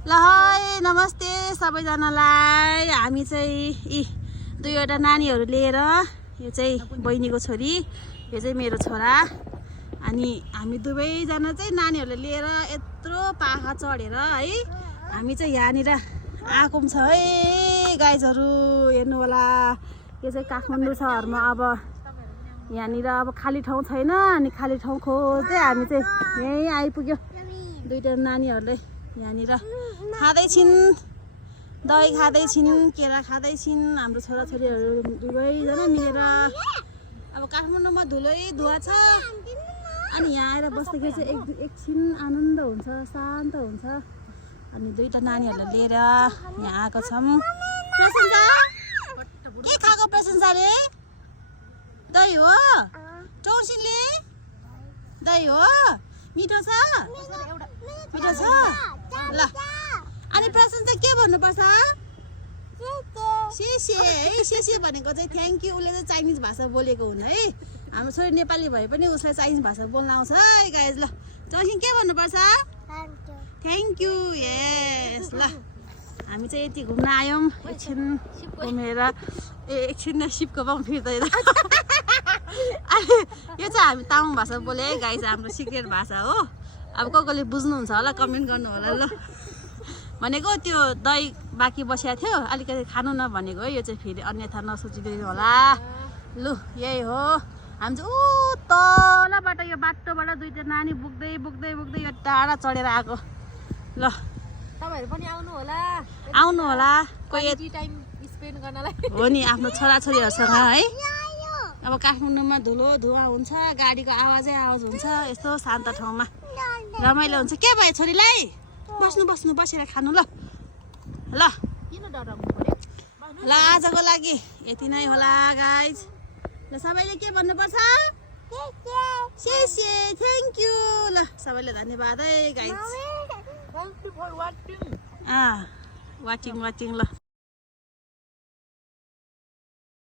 ल है नमस्ते सबैजनालाई। हामी चाहिँ यी दुईवटा नानीहरू लिएर, यो चाहिँ बहिनीको छोरी, यो चाहिँ मेरो छोरा, अनि हामी दुवैजना चाहिँ नानीहरूले लिएर यत्रो पाखा चढेर है हामी चाहिँ यहाँनिर आएको छ है गाइजहरू। हेर्नु होला, यो चाहिँ काठमाडौँ सहरमा अब यहाँनिर अब खाली ठाउँ छैन, अनि खाली ठाउँ खोज्दै हामी चाहिँ यहीँ आइपुग्यो। दुईवटा नानीहरूले यहाँनिर खाँदैछिन्, दही खाँदैछिन्, केरा खाँदैछिन्। हाम्रो छोराछोरीहरू दुवैजना मिलेर अब काठमाडौँमा धुलै धुवा छ, अनि यहाँ आएर बस्दाखेरि चाहिँ एकछिन आनन्द हुन्छ, शान्त हुन्छ। अनि दुईवटा नानीहरूलाई लिएर यहाँ आएको छौँ। प्रशंसा के खाएको? प्रशंसाले दही हो, चौसीले दही हो, मिठो छ, मिठो छ। ल अनि प्रशंसा के भन्नुपर्छ? सेसे है, सेसे भनेको चाहिँ थ्याङ्क यू। उसले चाहिँ चाइनिज भाषा बोलेको हुन् है। हाम्रो छोरी नेपाली भए पनि उसलाई चाइनिज भाषा बोल्न आउँछ है गाइज। ल चौसी के भन्नुपर्छ? Thank you. यस ल हामी चाहिँ यति घुम्न आयौँ, एकछिन घुमेर एकछिन सिपको पाउँ फिर्दैन। यो चाहिँ हामी तामाङ भाषा बोले है गाइज, हाम्रो सिक्रेट भाषा हो। अब कसले बुझ्नुहुन्छ होला कमेन्ट गर्नु होला। ल भनेको त्यो दही बाँकी बसेको थियो, अलिकति खानु न भनेको है। यो चाहिँ फेरि अन्यथा नसोचिदिनु होला। लु यही हो, हामी चाहिँ तलबाट यो बाटोबाट दुईवटा नानी बोक्दै बोक्दै बोक्दै यो टाढा चढेर आएको। ल तपाईहरु पनि आउनु होला, आउनु होला। कोही टाइम स्पेन्ड गर्नलाई हो नि आफ्नो छोराछोरीहरूसँग है। अब काठमाडौँमा धुलो धुवा हुन्छ, गाडीको आवाजै आवाज हुन्छ, यस्तो शान्त ठाउँमा रमाइलो हुन्छ। के भयो छोरीलाई? बस्नु बस्नु बसेर खानु। ल ल किन डराउनु पर्यो? ल आजको लागि यति नै होला गाइज। ल सबैले के भन्नुपर्छ? सेसे थ्याङ्क यू। ल सबैले धन्यवाद है guys. Thank you for watching. Watching ल।